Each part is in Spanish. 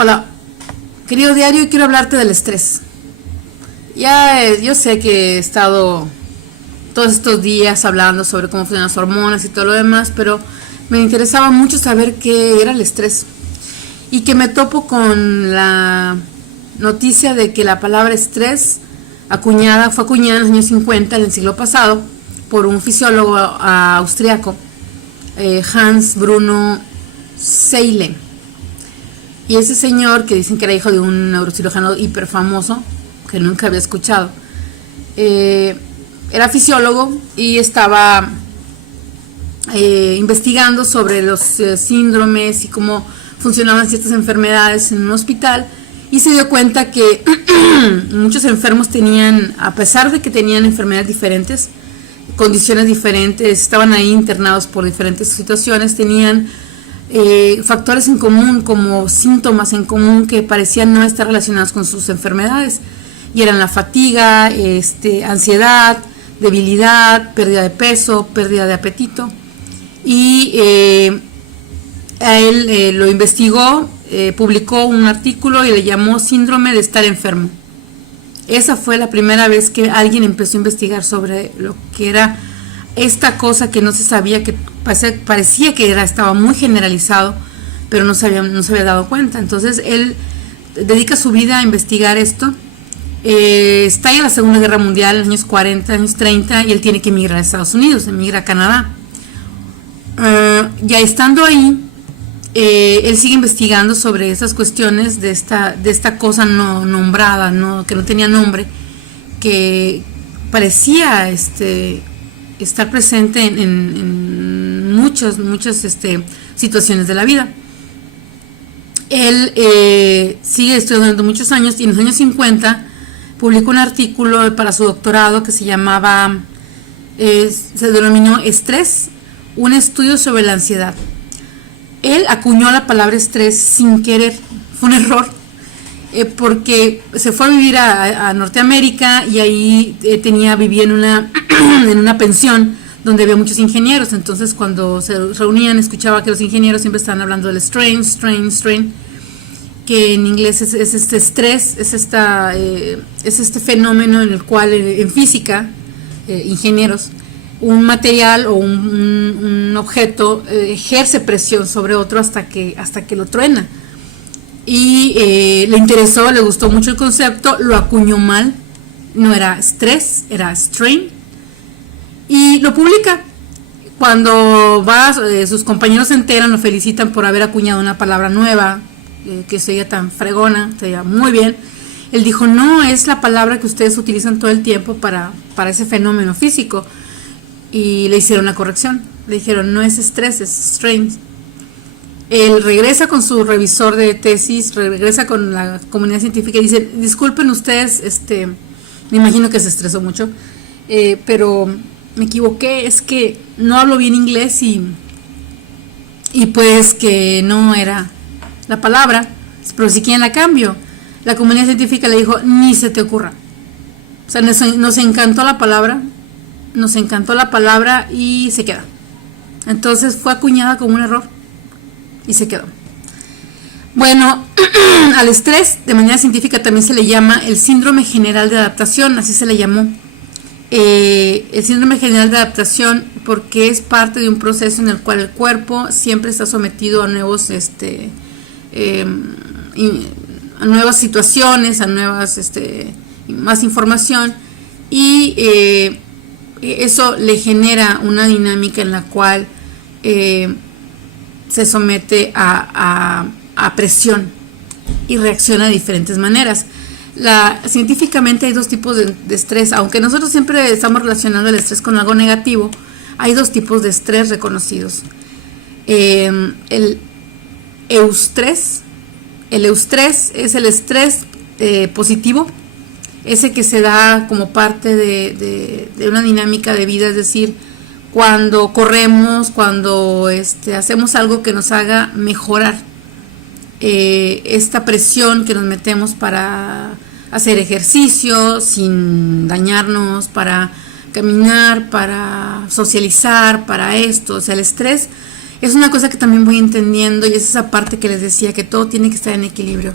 Hola, querido diario, quiero hablarte del estrés. Yo sé que he estado todos estos días hablando sobre cómo funcionan las hormonas y todo lo demás, pero me interesaba mucho saber qué era el estrés. Y que me topo con la noticia de que la palabra estrés fue acuñada en los años 50 en el siglo pasado por un fisiólogo austriaco, Hans Bruno Seyle. Y ese señor, que dicen que era hijo de un neurocirujano hiper famoso, que nunca había escuchado, era fisiólogo y estaba investigando sobre los síndromes y cómo funcionaban ciertas enfermedades en un hospital, y se dio cuenta que muchos enfermos tenían, a pesar de que tenían enfermedades diferentes, condiciones diferentes, estaban ahí internados por diferentes situaciones, tenían factores en común, como síntomas en común que parecían no estar relacionados con sus enfermedades, y eran la fatiga, ansiedad, debilidad, pérdida de peso, pérdida de apetito. Y a él lo investigó, publicó un artículo y le llamó síndrome de estar enfermo. Esa fue la primera vez que alguien empezó a investigar sobre lo que era esta cosa que no se sabía, que parecía que estaba muy generalizado, pero no se había dado cuenta. Entonces él dedica su vida a investigar esto. Estalla la Segunda Guerra Mundial en los años 40, años 30, y él tiene que emigrar a Estados Unidos, emigra a Canadá. Ya estando ahí, él sigue investigando sobre esas cuestiones de esta cosa no nombrada, que no tenía nombre, que parecía estar presente en muchas situaciones de la vida. Él sigue estudiando muchos años, y en los años 50 publicó un artículo para su doctorado que se llamaba, se denominó Estrés, un estudio sobre la ansiedad. Él acuñó la palabra estrés sin querer, fue un error, porque se fue a vivir a Norteamérica, y ahí vivía en una pensión donde había muchos ingenieros. Entonces cuando se reunían escuchaba que los ingenieros siempre estaban hablando del strain, que en inglés es este estrés, es este fenómeno en el cual en física, ingenieros, un material o un objeto ejerce presión sobre otro hasta que lo truena. Y le interesó, le gustó mucho el concepto, lo acuñó mal, no era estrés, era strain, y lo publica. Cuando sus compañeros se enteran, lo felicitan por haber acuñado una palabra nueva, que se oía tan fregona, se oía muy bien. Él dijo, no, es la palabra que ustedes utilizan todo el tiempo para ese fenómeno físico. Y le hicieron la corrección, le dijeron, no es estrés, es strain. Él regresa con su revisor de tesis, regresa con la comunidad científica y dice, disculpen ustedes, me imagino que se estresó mucho, pero me equivoqué, es que no hablo bien inglés, y pues que no era la palabra, pero si quieren la cambio. La comunidad científica le dijo, ni se te ocurra. O sea, nos encantó la palabra, y se queda. Entonces fue acuñada como un error y se quedó. Bueno, al estrés de manera científica también se le llama el síndrome general de adaptación, así se le llamó. El síndrome general de adaptación porque es parte de un proceso en el cual el cuerpo siempre está sometido a nuevos a nuevas situaciones, a nuevas más información, y eso le genera una dinámica en la cual se somete a presión y reacciona de diferentes maneras. Científicamente hay dos tipos de estrés, aunque nosotros siempre estamos relacionando el estrés con algo negativo. Hay dos tipos de estrés reconocidos. El eustrés es el estrés positivo, ese que se da como parte de una dinámica de vida, es decir, cuando corremos, cuando hacemos algo que nos haga mejorar, esta presión que nos metemos para hacer ejercicio sin dañarnos, para caminar, para socializar, para esto. O sea, el estrés Es una cosa que también voy entendiendo y es esa parte que les decía, que todo tiene que estar en equilibrio.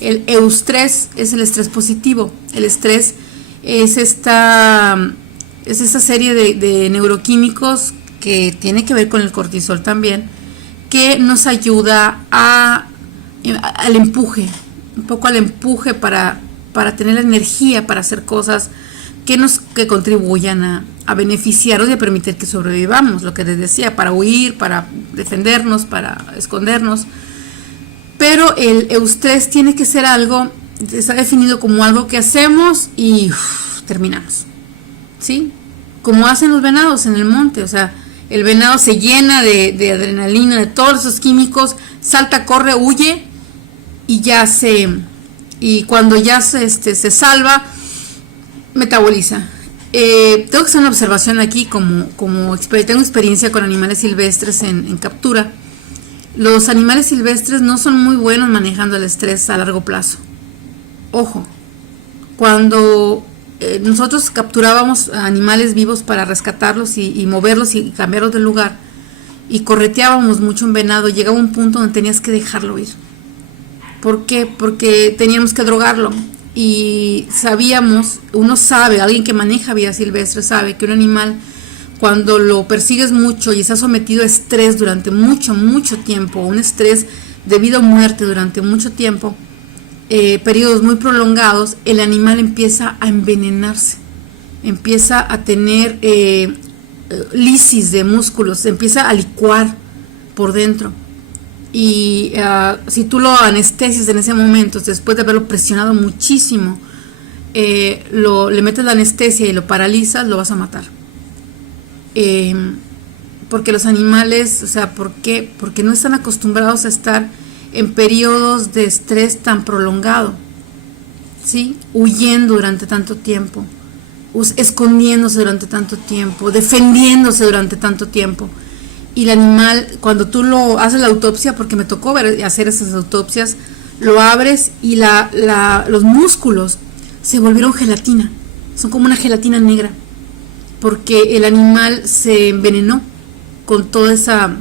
El eustrés es el estrés positivo. El estrés es esta serie de neuroquímicos que tiene que ver con el cortisol también, que nos ayuda al empuje, un poco al empuje para tener la energía para hacer cosas que contribuyan a beneficiarnos y a permitir que sobrevivamos, lo que les decía, para huir, para defendernos, para escondernos. Pero el eustrés tiene que ser algo, está definido como algo que hacemos y terminamos, ¿sí? Como hacen los venados en el monte, o sea, el venado se llena de adrenalina, de todos esos químicos, salta, corre, huye y cuando ya se salva, metaboliza. Tengo que hacer una observación aquí, tengo experiencia con animales silvestres en captura. Los animales silvestres no son muy buenos manejando el estrés a largo plazo. Ojo, cuando nosotros capturábamos animales vivos para rescatarlos y moverlos y cambiarlos de lugar, y correteábamos mucho un venado, llegaba un punto donde tenías que dejarlo ir. ¿Por qué? Porque teníamos que drogarlo. Y alguien que maneja vida silvestre sabe que un animal, cuando lo persigues mucho y está sometido a estrés durante mucho, mucho tiempo, un estrés de vida o muerte durante mucho tiempo, periodos muy prolongados, el animal empieza a envenenarse, empieza a tener lisis de músculos, se empieza a licuar por dentro. Y si tú lo anestesias en ese momento, después de haberlo presionado muchísimo, le metes la anestesia y lo paralizas, lo vas a matar. Porque los animales, o sea, ¿por qué? Porque no están acostumbrados a estar en periodos de estrés tan prolongado, ¿sí? Huyendo durante tanto tiempo, escondiéndose durante tanto tiempo, defendiéndose durante tanto tiempo. Y el animal, cuando tú lo haces la autopsia, porque me tocó hacer esas autopsias, lo abres y los músculos se volvieron gelatina, son como una gelatina negra, porque el animal se envenenó con toda esa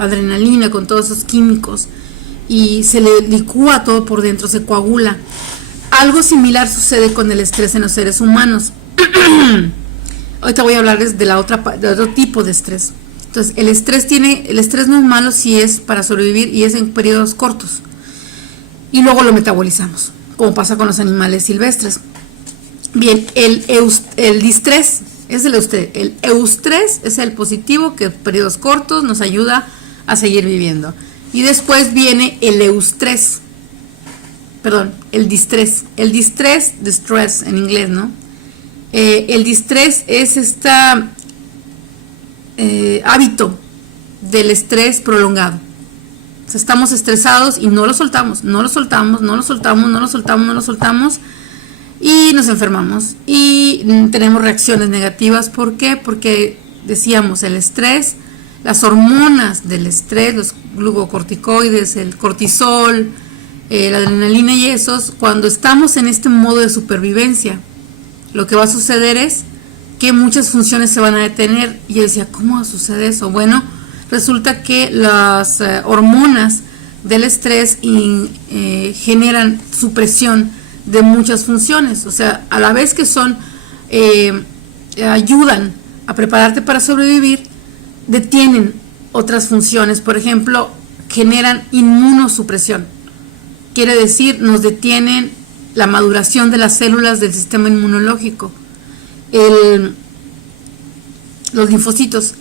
adrenalina, con todos esos químicos, y se le licúa todo por dentro, se coagula. Algo similar sucede con el estrés en los seres humanos. Ahorita voy a hablarles de otro tipo de estrés. Entonces, el estrés no es malo si es para sobrevivir y es en periodos cortos. Y luego lo metabolizamos, como pasa con los animales silvestres. Bien, el distrés es el eustrés. El eustrés es el positivo que en periodos cortos nos ayuda a seguir viviendo. Y después viene el eustrés. Perdón, el distrés. El distress en inglés, ¿no? El distrés es hábito del estrés prolongado. O sea, estamos estresados y no lo soltamos y nos enfermamos y tenemos reacciones negativas. ¿Por qué? Porque decíamos, el estrés, las hormonas del estrés, los glucocorticoides, el cortisol, la adrenalina y esos, cuando estamos en este modo de supervivencia, lo que va a suceder es que muchas funciones se van a detener. Y yo decía, ¿cómo sucede eso? Bueno, resulta que las hormonas del estrés generan supresión de muchas funciones. O sea, a la vez que ayudan a prepararte para sobrevivir, detienen otras funciones. Por ejemplo, generan inmunosupresión. Quiere decir, nos detienen la maduración de las células del sistema inmunológico. Los linfocitos.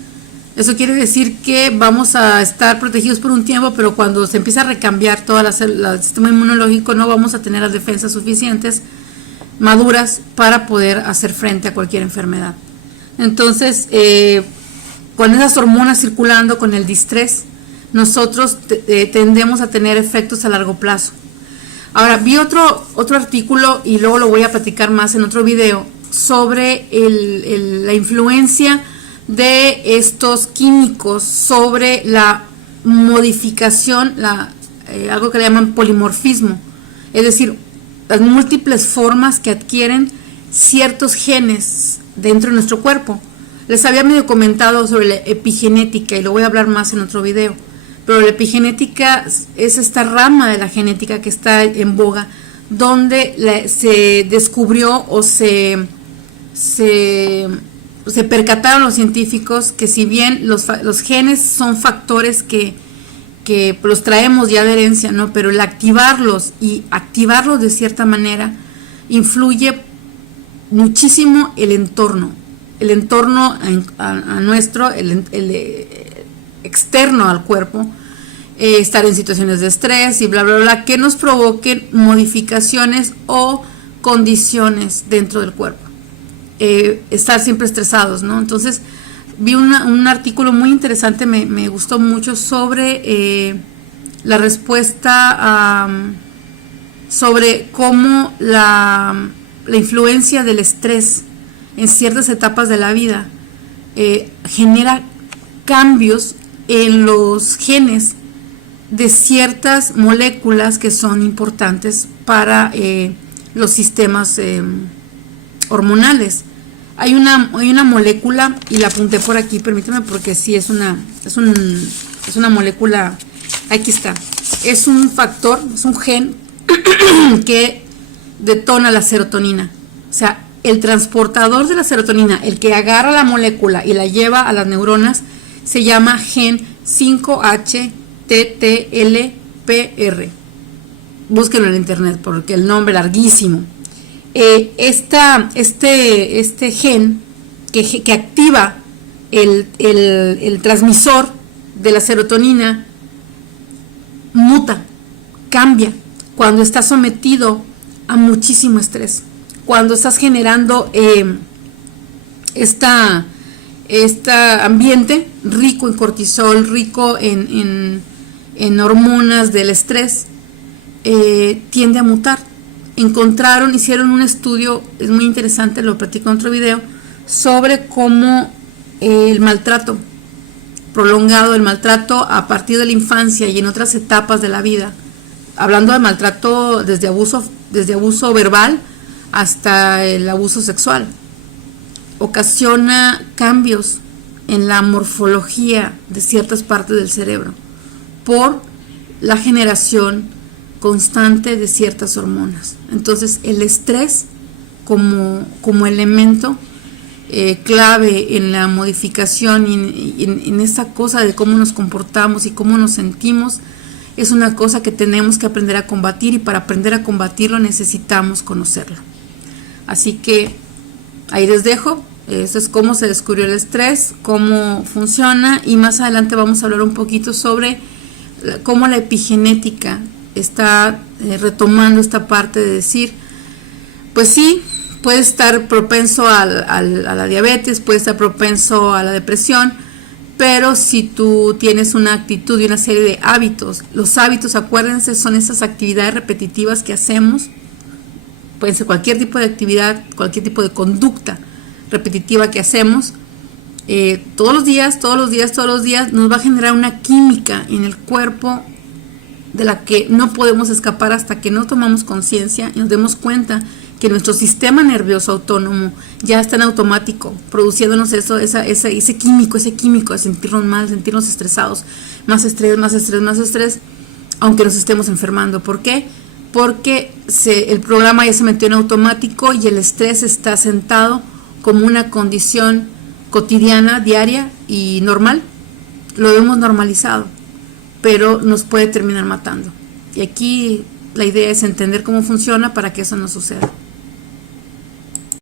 Eso quiere decir que vamos a estar protegidos por un tiempo, pero cuando se empieza a recambiar toda el sistema inmunológico, no vamos a tener las defensas suficientes, maduras, para poder hacer frente a cualquier enfermedad. Entonces, con esas hormonas circulando, con el distrés, nosotros tendemos a tener efectos a largo plazo. Ahora, vi otro artículo, y luego lo voy a platicar más en otro video, sobre la influencia de estos químicos sobre la modificación, algo que le llaman polimorfismo, es decir, las múltiples formas que adquieren ciertos genes dentro de nuestro cuerpo. Les había medio comentado sobre la epigenética y lo voy a hablar más en otro video, pero la epigenética es esta rama de la genética que está en boga, donde se descubrió o se percataron los científicos que si bien los genes son factores que los traemos ya de herencia, ¿no? Pero el activarlos y activarlos de cierta manera influye muchísimo el entorno a nuestro, el externo al cuerpo, estar en situaciones de estrés y bla, bla, bla, que nos provoquen modificaciones o condiciones dentro del cuerpo. Estar siempre estresados, ¿no? Entonces, vi un artículo muy interesante, me gustó mucho, sobre la respuesta sobre cómo la influencia del estrés en ciertas etapas de la vida genera cambios en los genes de ciertas moléculas que son importantes para los sistemas hormonales. Hay una molécula, y la apunté por aquí, permíteme, porque sí es una molécula, aquí está, es un factor, es un gen que detona la serotonina. O sea, el transportador de la serotonina, el que agarra la molécula y la lleva a las neuronas, se llama gen 5-HTTLPR. Búsquenlo en internet porque el nombre es larguísimo. Este gen que activa el transmisor de la serotonina muta, cambia cuando está sometido a muchísimo estrés, cuando estás generando este ambiente rico en cortisol, rico en hormonas del estrés, tiende a mutar. Hicieron un estudio, es muy interesante, lo platico en otro video, sobre cómo el maltrato prolongado, el maltrato a partir de la infancia y en otras etapas de la vida, hablando de maltrato desde abuso verbal hasta el abuso sexual, ocasiona cambios en la morfología de ciertas partes del cerebro por la generación constante de ciertas hormonas. Entonces, el estrés como elemento clave en la modificación y en esta cosa de cómo nos comportamos y cómo nos sentimos, es una cosa que tenemos que aprender a combatir, y para aprender a combatirlo necesitamos conocerlo. Así que ahí les dejo. Eso es cómo se descubrió el estrés, cómo funciona, y más adelante vamos a hablar un poquito sobre cómo la epigenética está retomando esta parte de decir, pues sí, puede estar propenso a la diabetes, puede estar propenso a la depresión, pero si tú tienes una actitud y una serie de hábitos, los hábitos, acuérdense, son esas actividades repetitivas que hacemos, puede ser cualquier tipo de actividad, cualquier tipo de conducta repetitiva que hacemos, todos los días, nos va a generar una química en el cuerpo de la que no podemos escapar hasta que no tomamos conciencia y nos demos cuenta que nuestro sistema nervioso autónomo ya está en automático, produciéndonos ese químico de sentirnos mal, sentirnos estresados, más estrés, aunque nos estemos enfermando. ¿Por qué? Porque el programa ya se metió en automático y el estrés está sentado como una condición cotidiana, diaria y normal. Lo hemos normalizado, pero nos puede terminar matando. Y aquí la idea es entender cómo funciona para que eso no suceda.